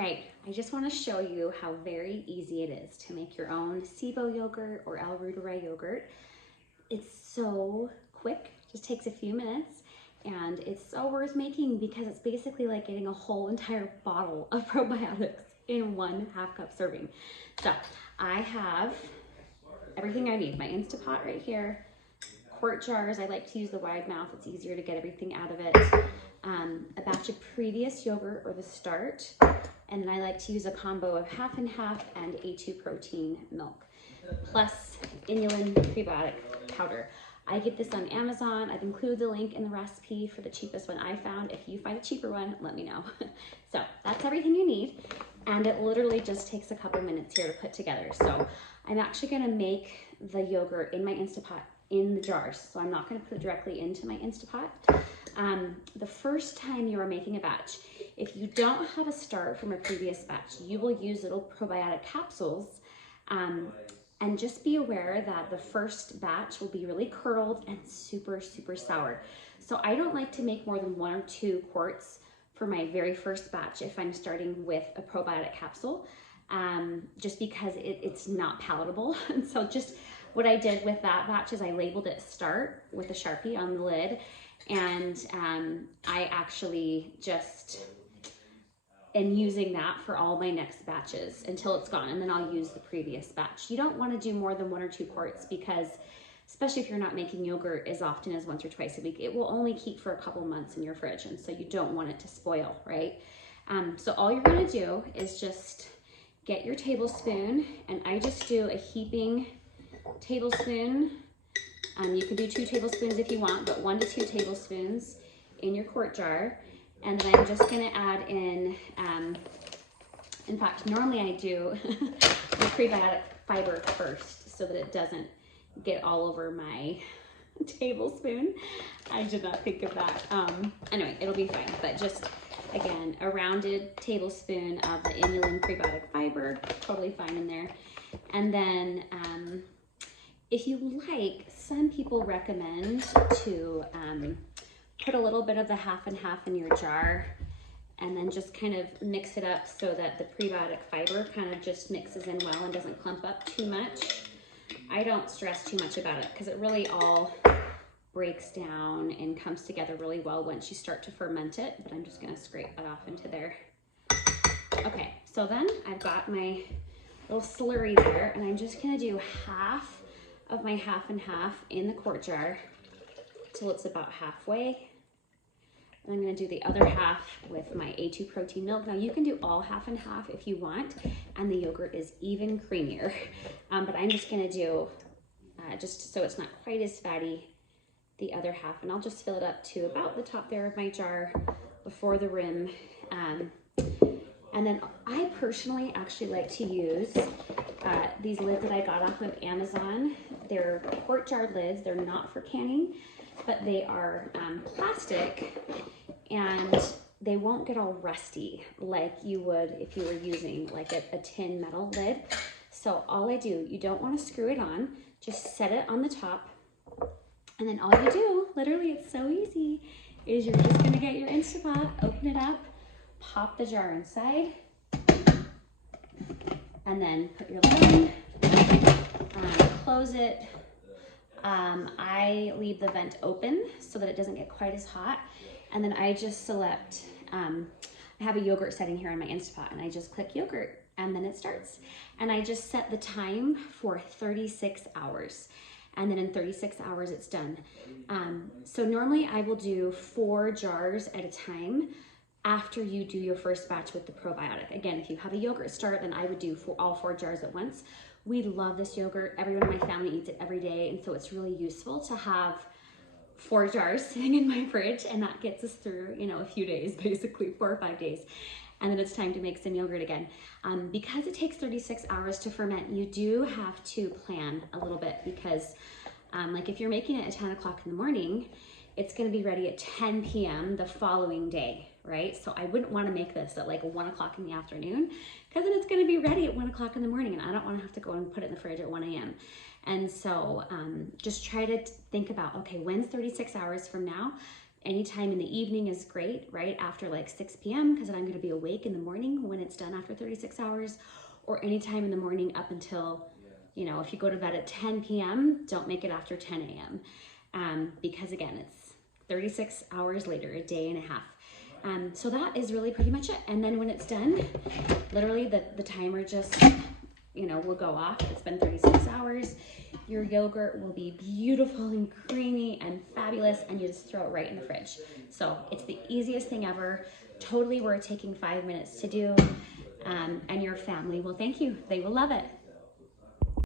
right, I just want to show you how very easy it is to make your own SIBO yogurt or Al-Rudere yogurt. It's so quick, just takes a few minutes, and it's so worth making because it's basically like getting a whole entire bottle of probiotics in 1/2 cup serving. So I have everything I need. My Instapot right here, quart jars. I like to use the wide mouth. It's easier to get everything out of it. A batch of previous yogurt or the start. And then I like to use a combo of 1/2 and 1/2 and A2 protein milk, plus inulin prebiotic powder. I get this on Amazon. I've included the link in the recipe for the cheapest one I found. If you find a cheaper one, let me know. So that's everything you need. And it literally just takes a couple minutes here to put together. So I'm actually gonna make the yogurt in my Instapot in the jars. So I'm not gonna put it directly into my Instapot. The first time you are making a batch, if you don't have a start from a previous batch, you will use little probiotic capsules. And just be aware that the first batch will be really curdled and super, super sour. So I don't like to make more than 1 or 2 quarts for my very first batch if I'm starting with a probiotic capsule, just because it's not palatable. And so just what I did with that batch is I labeled it start with a Sharpie on the lid. And I actually just am using that for all my next batches until it's gone, and then I'll use the previous batch. You don't want to do more than 1 or 2 quarts because, especially if you're not making yogurt as often as once or twice a week, it will only keep for a couple months in your fridge, and so you don't want it to spoil, right? So all you're going to do is just get your tablespoon, and I just do a heaping tablespoon. You can do 2 tablespoons if you want, but 1 to 2 tablespoons in your quart jar. And then I'm just gonna add in fact, normally I do the prebiotic fiber first so that it doesn't get all over my tablespoon. I did not think of that. Anyway, it'll be fine, but just, again, a rounded tablespoon of the inulin prebiotic fiber, totally fine in there. And then, if you like, some people recommend to put a little bit of the 1/2 and 1/2 in your jar and then just kind of mix it up so that the prebiotic fiber kind of just mixes in well and doesn't clump up too much. I don't stress too much about it because it really all breaks down and comes together really well once you start to ferment it, but I'm just gonna scrape that off into there. Okay, so then I've got my little slurry there, and I'm just gonna do 1/2 of my 1/2 and 1/2 in the quart jar till it's about halfway. And I'm gonna do the other 1/2 with my A2 protein milk. Now you can do all 1/2 and 1/2 if you want, and the yogurt is even creamier. But I'm just gonna do, just so it's not quite as fatty, the other 1/2, and I'll just fill it up to about the top there of my jar before the rim. And then I personally actually like to use these lids that I got off of Amazon. They're quart jar lids, they're not for canning, but they are plastic, and they won't get all rusty like you would if you were using like a tin metal lid. So all I do, you don't want to screw it on, just set it on the top, and then all you do, literally it's so easy, is you're just going to get your Instapot, open it up, pop the jar inside, and then put your lid on, close it. I leave the vent open so that it doesn't get quite as hot. And then I just select, I have a yogurt setting here on my Instapot, and I just click yogurt, and then it starts. And I just set the time for 36 hours. And then in 36 hours, it's done. So normally I will do 4 jars at a time after you do your first batch with the probiotic. Again, if you have a yogurt start, then I would do all 4 jars at once. We love this yogurt. Everyone in my family eats it every day, and so it's really useful to have 4 jars sitting in my fridge, and that gets us through, you know, a few days, basically 4 or 5 days. And then it's time to make some yogurt again. Because it takes 36 hours to ferment, you do have to plan a little bit because like if you're making it at 10 o'clock in the morning, it's gonna be ready at 10 p.m. the following day, right? So I wouldn't wanna make this at like 1 o'clock in the afternoon, because then it's gonna be ready at 1 o'clock in the morning, and I don't wanna have to go and put it in the fridge at 1 a.m. And so just try to think about, okay, when's 36 hours from now? Anytime in the evening is great, right after like 6 p.m. because then I'm going to be awake in the morning when it's done after 36 hours, or anytime in the morning up until, you know, if you go to bed at 10 p.m., don't make it after 10 a.m. Because again, it's 36 hours later, a day and a half. So that is really pretty much it. And then when it's done, literally the timer just, you know, will go off. It's been 36 hours. Your yogurt will be beautiful and creamy and fabulous, and you just throw it right in the fridge. So it's the easiest thing ever. Totally worth taking 5 minutes to do. And your family will thank you. They will love it.